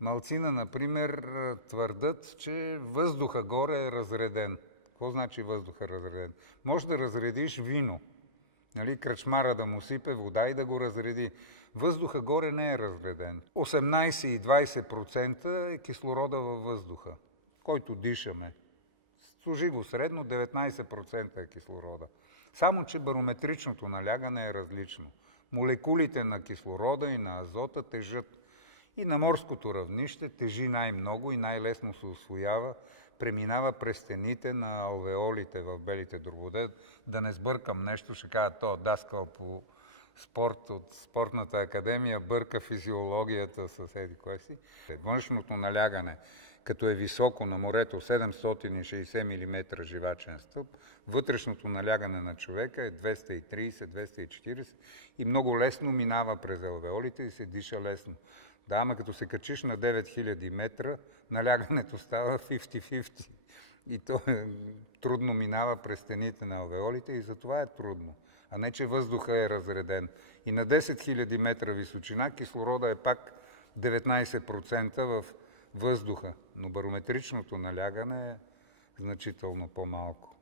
Малцина, например, твърдат, че въздуха горе е разреден. Какво значи въздуха разреден? Може да разредиш вино. Нали, кръчмара да му сипе вода и да го разреди. Въздуха горе не е разреден. 18 и 20% е кислорода във въздуха, който дишаме. Служиво средно 19% е кислорода. Само, че барометричното налягане е различно. Молекулите на кислорода и на азота тежат. И на морското равнище тежи най-много и най-лесно се усвоява, преминава през стените на алвеолите в белите дробове. Да не сбъркам нещо, ще кажа, то даскал по спорт от спортната академия бърка физиологията с еди кое си. Външното налягане, като е високо на морето 760 мм живачен стълб, вътрешното налягане на човека е 230-240 и много лесно минава през алвеолите и се диша лесно. Да, ама като се качиш на 9000 метра, налягането става 50-50. И то трудно минава през стените на алвеолите и затова е трудно. А не, че въздуха е разреден. И на 10 000 метра височина кислорода е пак 19% в въздуха, но барометричното налягане е значително по-малко.